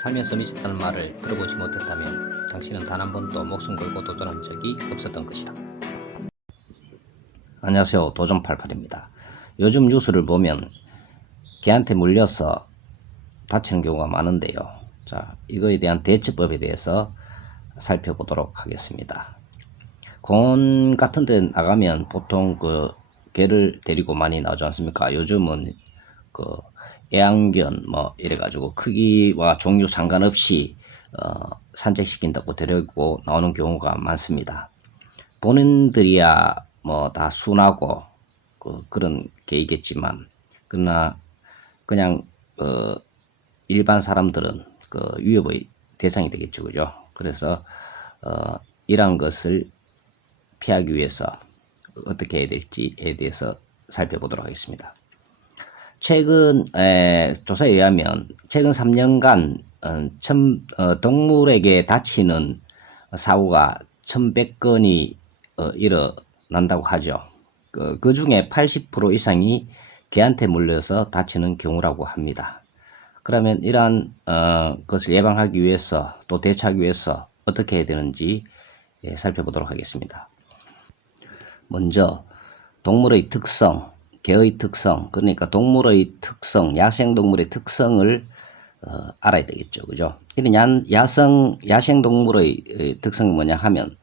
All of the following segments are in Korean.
살면서 미쳤다는 말을 들어보지 못했다면 당신은 단 한 번도 목숨 걸고 도전한 적이 없었던 것이다. 안녕하세요. 도전88입니다. 요즘 뉴스를 보면 개한테 물려서 다치는 경우가 많은데요. 자, 이거에 대한 대처법에 대해서 살펴보도록 하겠습니다. 공원 같은 데 나가면 보통 개를 데리고 많이 나오지 않습니까? 요즘은 애완견 이래가지고 크기와 종류 상관없이 산책시킨다고 데리고 나오는 경우가 많습니다. 본인들이야 다 순하고 그런 개이겠지만, 그러나 그냥 일반 사람들은 위협의 대상이 되겠죠, 그죠? 그래서 이러한 것을 피하기 위해서 어떻게 해야 될지에 대해서 살펴보도록 하겠습니다. 최근 조사에 의하면 최근 3년간 동물에게 다치는 사고가 1100건이 일어난다고 하죠. 그 중에 80% 이상이 개한테 물려서 다치는 경우라고 합니다. 그러면 이러한 것을 예방하기 위해서 또 대처하기 위해서 어떻게 해야 되는지 살펴보도록 하겠습니다. 먼저 동물의 특성, 개의 특성, 그러니까 동물의 특성, 야생동물의 특성을 알아야 되겠죠. 그죠? 이런 야생동물의 특성이 뭐냐 하면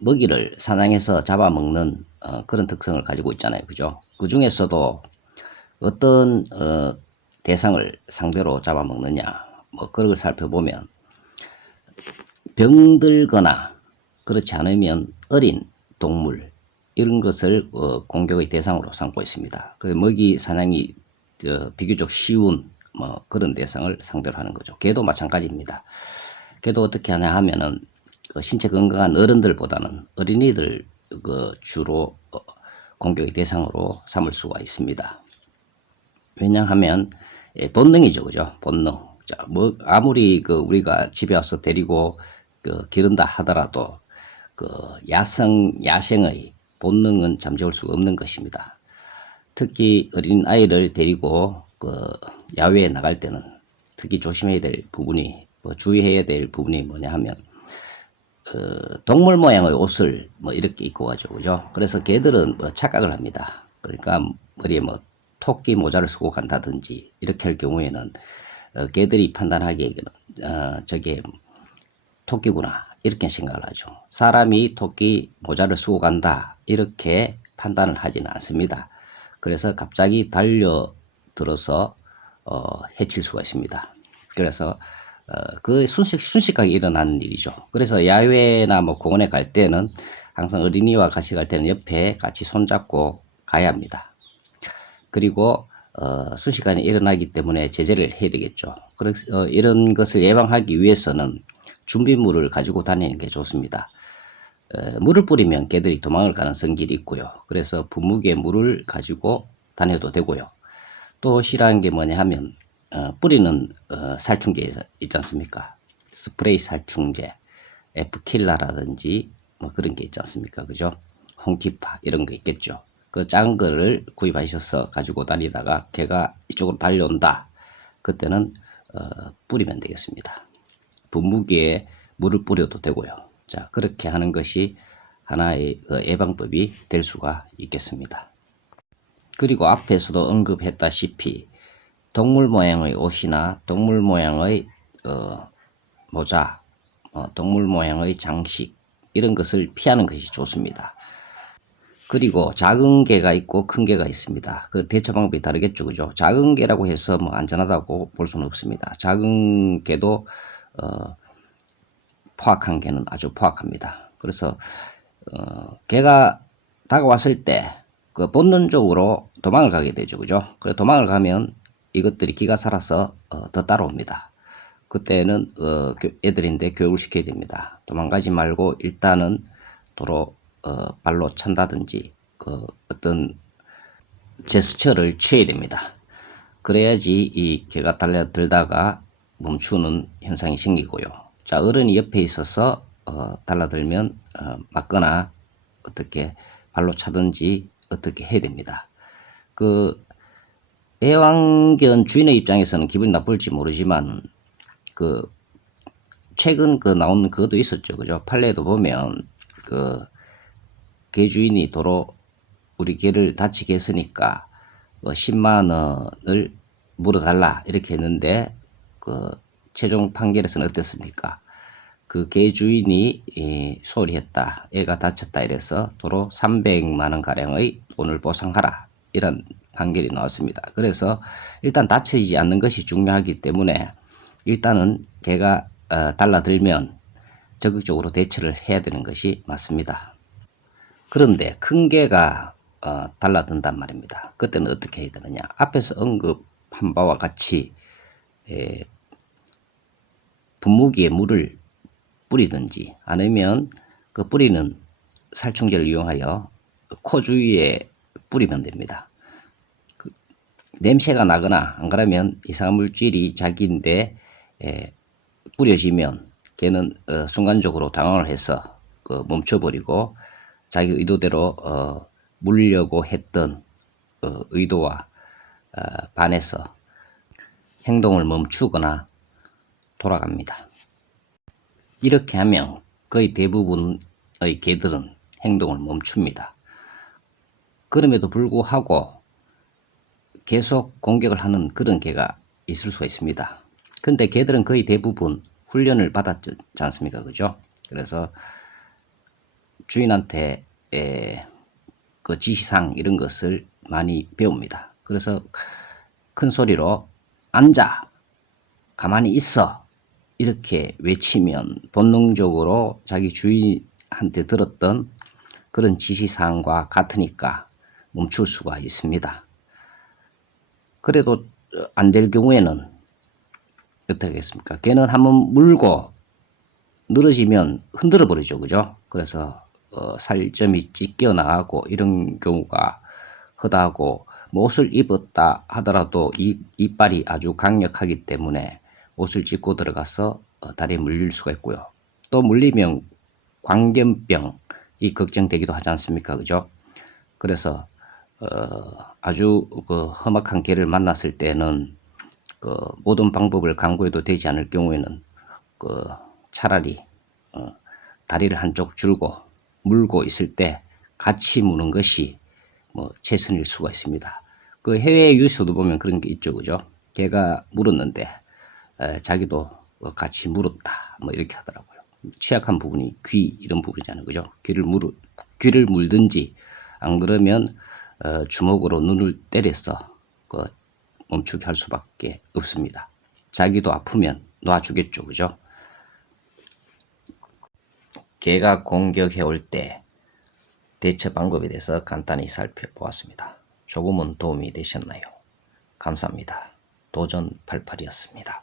먹이를 사냥해서 잡아먹는 그런 특성을 가지고 있잖아요. 그죠? 그 중에서도 어떤 대상을 상대로 잡아먹느냐, 그런 걸 살펴보면 병들거나 그렇지 않으면 어린 동물, 이런 것을 공격의 대상으로 삼고 있습니다. 먹이 사냥이 비교적 쉬운 그런 대상을 상대로 하는 거죠. 개도 마찬가지입니다. 개도 어떻게 하냐 하면은 신체 건강한 어른들보다는 어린이들 주로 공격의 대상으로 삼을 수가 있습니다. 왜냐하면 본능이죠, 그죠? 본능. 자, 아무리 우리가 집에 와서 데리고 기른다 하더라도 야생의 본능은 잠재울 수가 없는 것입니다. 특히 어린 아이를 데리고 야외에 나갈 때는 특히 조심해야 될 부분이, 주의해야 될 부분이 뭐냐 하면 동물 모양의 옷을 이렇게 입고 가죠, 그죠? 그래서 개들은 착각을 합니다. 그러니까 머리에 토끼 모자를 쓰고 간다든지 이렇게 할 경우에는 개들이 판단하기에는 저게 토끼구나 이렇게 생각을 하죠. 사람이 토끼 모자를 쓰고 간다 이렇게 판단을 하지는 않습니다. 그래서 갑자기 달려들어서 해칠 수가 있습니다. 그래서 순식간에 일어나는 일이죠. 그래서 야외나 공원에 갈 때는 항상 어린이와 같이 갈 때는 옆에 같이 손잡고 가야 합니다. 그리고 순식간에 일어나기 때문에 제재를 해야 되겠죠. 그래서 이런 것을 예방하기 위해서는 준비물을 가지고 다니는 게 좋습니다. 물을 뿌리면 개들이 도망을 가는 성질이 있고요. 그래서 분무기에 물을 가지고 다녀도 되고요. 또 싫어하는 게 뭐냐 하면 뿌리는 살충제 있지 않습니까? 스프레이 살충제, F킬라라든지 그런 게 있지 않습니까? 그죠? 홍키파 이런 거 있겠죠. 그 작은 거를 구입하셔서 가지고 다니다가 개가 이쪽으로 달려온다. 그때는 뿌리면 되겠습니다. 분무기에 물을 뿌려도 되고요. 자, 그렇게 하는 것이 하나의 예방법이 될 수가 있겠습니다. 그리고 앞에서도 언급했다시피 동물 모양의 옷이나 동물 모양의 모자, 동물 모양의 장식 이런 것을 피하는 것이 좋습니다. 그리고 작은 개가 있고 큰 개가 있습니다. 그 대처 방법이 다르겠죠, 그죠? 작은 개라고 해서 안전하다고 볼 수는 없습니다. 작은 개도 포악한 개는 아주 포악합니다. 그래서 개가 다가왔을 때 본능적으로 도망을 가게 되죠, 그죠? 그래 도망을 가면 이것들이 기가 살아서 더 따라옵니다. 그때는 애들인데 교육을 시켜야 됩니다. 도망가지 말고 일단은 도로 발로 찬다든지 어떤 제스처를 취해야 됩니다. 그래야지 이 개가 달려들다가 멈추는 현상이 생기고요. 자, 어른이 옆에 있어서 달라들면 맞거나 어떻게 발로 차든지 어떻게 해야 됩니다. 애완견 주인의 입장에서는 기분이 나쁠지 모르지만 그 최근 그 나온 그것도 있었죠. 그죠? 판례도 보면 그 개 주인이 도로 우리 개를 다치게 했으니까 10만 원을 물어달라 이렇게 했는데 그 최종 판결에서는 어땠습니까? 그 개 주인이 소홀히 했다. 애가 다쳤다 이래서 도로 300만 원 가량의 돈을 보상하라. 이런 판결이 나왔습니다. 그래서 일단 다치지 않는 것이 중요하기 때문에 일단은 개가 달라들면 적극적으로 대처를 해야 되는 것이 맞습니다. 그런데 큰 개가 달라든단 말입니다. 그때는 어떻게 해야 되느냐. 앞에서 언급한 바와 같이 분무기에 물을 뿌리든지 아니면 그 뿌리는 살충제를 이용하여 코 주위에 뿌리면 됩니다. 냄새가 나거나 안 그러면 이상한 물질이 자기인데 뿌려지면 걔는 순간적으로 당황을 해서 멈춰버리고 자기 의도대로 물려고 했던 의도와 반해서 행동을 멈추거나 돌아갑니다. 이렇게 하면 거의 대부분의 개들은 행동을 멈춥니다. 그럼에도 불구하고 계속 공격을 하는 그런 개가 있을 수가 있습니다. 그런데 개들은 거의 대부분 훈련을 받았지 않습니까? 그죠? 그래서 주인한테 그 지시사항 이런 것을 많이 배웁니다. 그래서 큰 소리로 앉아, 가만히 있어 이렇게 외치면 본능적으로 자기 주인한테 들었던 그런 지시사항과 같으니까 멈출 수가 있습니다. 그래도 안 될 경우에는 어떻게 하겠습니까? 걔는 한번 물고 늘어지면 흔들어 버리죠. 그죠? 그래서 살점이 찢겨 나가고 이런 경우가 허다하고 옷을 입었다 하더라도 이빨이 아주 강력하기 때문에 옷을 찢고 들어가서 다리에 물릴 수가 있고요. 또 물리면 광견병이 걱정되기도 하지 않습니까? 그죠? 그래서 아주 그 험악한 개를 만났을 때는 그 모든 방법을 강구해도 되지 않을 경우에는 그 차라리 다리를 한쪽 줄고 물고 있을 때 같이 무는 것이 최선일 수가 있습니다. 그 해외 뉴스도 보면 그런 게 있죠, 그죠? 개가 물었는데 자기도 같이 물었다, 이렇게 하더라고요. 취약한 부분이 귀 이런 부분이잖아요, 그죠? 귀를 물든지 안 그러면 주먹으로 눈을 때려서 멈추게 할 수밖에 없습니다. 자기도 아프면 놔주겠죠, 그죠? 개가 공격해 올 때 대처 방법에 대해서 간단히 살펴보았습니다. 조금은 도움이 되셨나요? 감사합니다. 도전88이었습니다.